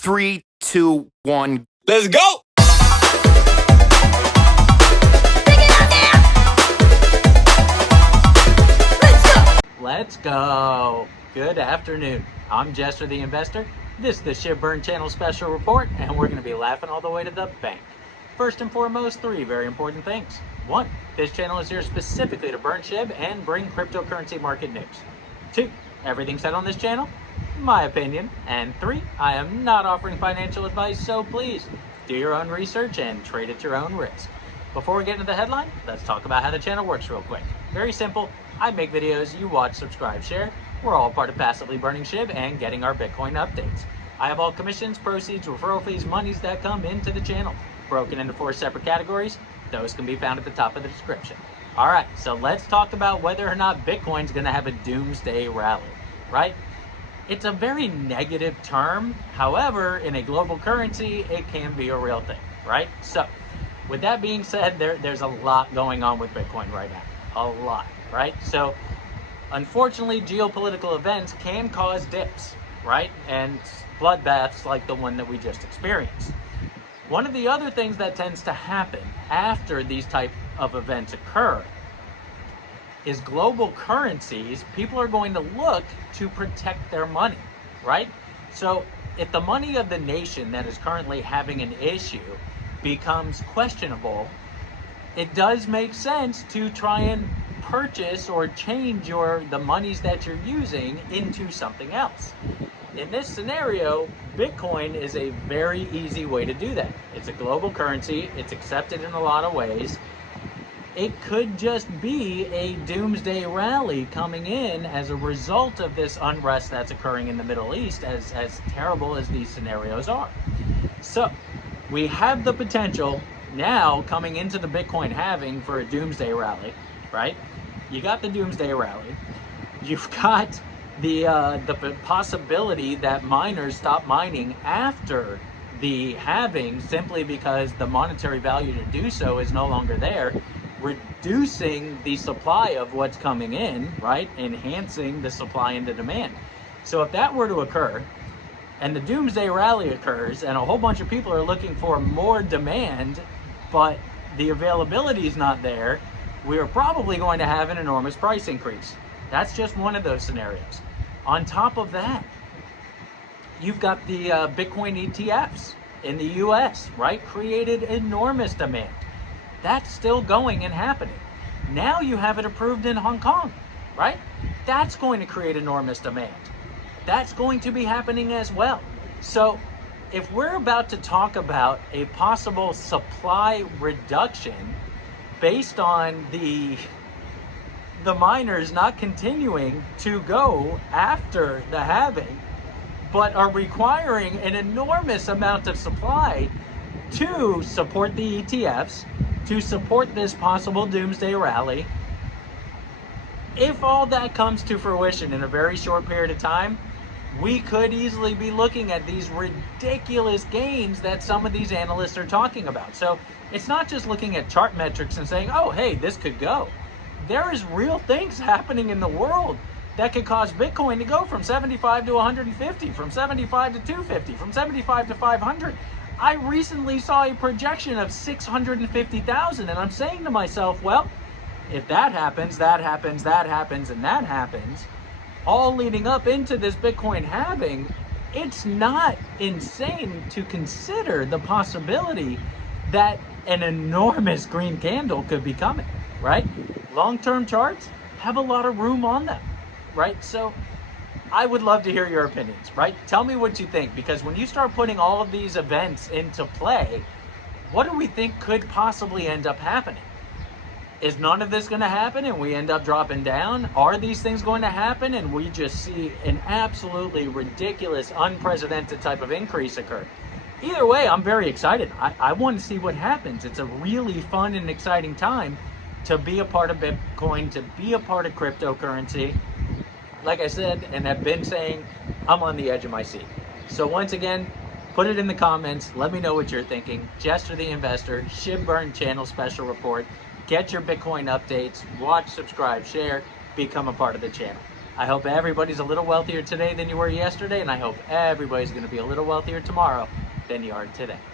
3, 2, 1. Let's go! Let's go! Good afternoon. I'm Jester the Investor. This is the Shibarium channel special report, and we're going to be laughing all the way to the bank. First and foremost, three very important things. One, this channel is here specifically to burn Shib and bring cryptocurrency market news. Two, everything said on this channel, my opinion. And three, I am not offering financial advice, so please do your own research and trade at your own risk. Before we get into the headline, let's talk about how the channel works real quick. Very simple. I make videos, you watch, subscribe, share. We're all part of passively burning Shib and getting our Bitcoin updates. I have all commissions, proceeds, referral fees, monies that come into the channel, broken into 4 separate categories. Those can be found at the top of the description. All right, so let's talk about whether or not Bitcoin's going to have a doomsday rally, right? It's a very negative term. However, in a global currency, it can be a real thing, right? So with that being said, there's a lot going on with Bitcoin right now, a lot, right? So unfortunately, geopolitical events can cause dips, right? And bloodbaths like the one that we just experienced. One of the other things that tends to happen after these type of events occur is global currencies, people are going to look to protect their money, right? So if the money of the nation that is currently having an issue becomes questionable, it does make sense to try and purchase or change the monies that you're using into something else. In this scenario, Bitcoin is a very easy way to do that. It's a global currency. It's accepted in a lot of ways. It could just be a doomsday rally coming in as a result of this unrest that's occurring in the Middle East, as terrible as these scenarios are. So we have the potential now coming into the Bitcoin halving for a doomsday rally, right? You got the doomsday rally. You've got the possibility that miners stop mining after the halving simply because the monetary value to do so is no longer there, reducing the supply of what's coming in, right? Enhancing the supply and the demand. So if that were to occur and the doomsday rally occurs and a whole bunch of people are looking for more demand, but the availability is not there, we are probably going to have an enormous price increase. That's just one of those scenarios. On top of that, you've got the Bitcoin ETFs in the US, right? Created enormous demand. That's still going and happening. Now you have it approved in Hong Kong, right? That's going to create enormous demand. That's going to be happening as well. So if we're about to talk about a possible supply reduction based on the miners not continuing to go after the halving, but are requiring an enormous amount of supply to support the ETFs, to support this possible doomsday rally. If all that comes to fruition in a very short period of time, we could easily be looking at these ridiculous gains that some of these analysts are talking about. So it's not just looking at chart metrics and saying, oh, hey, this could go. There is real things happening in the world that could cause Bitcoin to go from 75 to 150, from 75 to 250, from 75 to 500. I recently saw a projection of 650,000, and I'm saying to myself, well, if that happens, that happens, that happens, and that happens, all leading up into this Bitcoin halving, it's not insane to consider the possibility that an enormous green candle could be coming, right? Long-term charts have a lot of room on them, right? So I would love to hear your opinions, right? Tell me what you think, because when you start putting all of these events into play, what do we think could possibly end up happening? Is none of this going to happen and we end up dropping down? Are these things going to happen and we just see an absolutely ridiculous, unprecedented type of increase occur? Either way, I'm very excited. I want to see what happens. It's a really fun and exciting time to be a part of Bitcoin, to be a part of cryptocurrency. Like I said, and have been saying, I'm on the edge of my seat. So once again, put it in the comments. Let me know what you're thinking. Jester the Investor, Shibarium channel special report. Get your Bitcoin updates. Watch, subscribe, share, become a part of the channel. I hope everybody's a little wealthier today than you were yesterday, and I hope everybody's going to be a little wealthier tomorrow than you are today.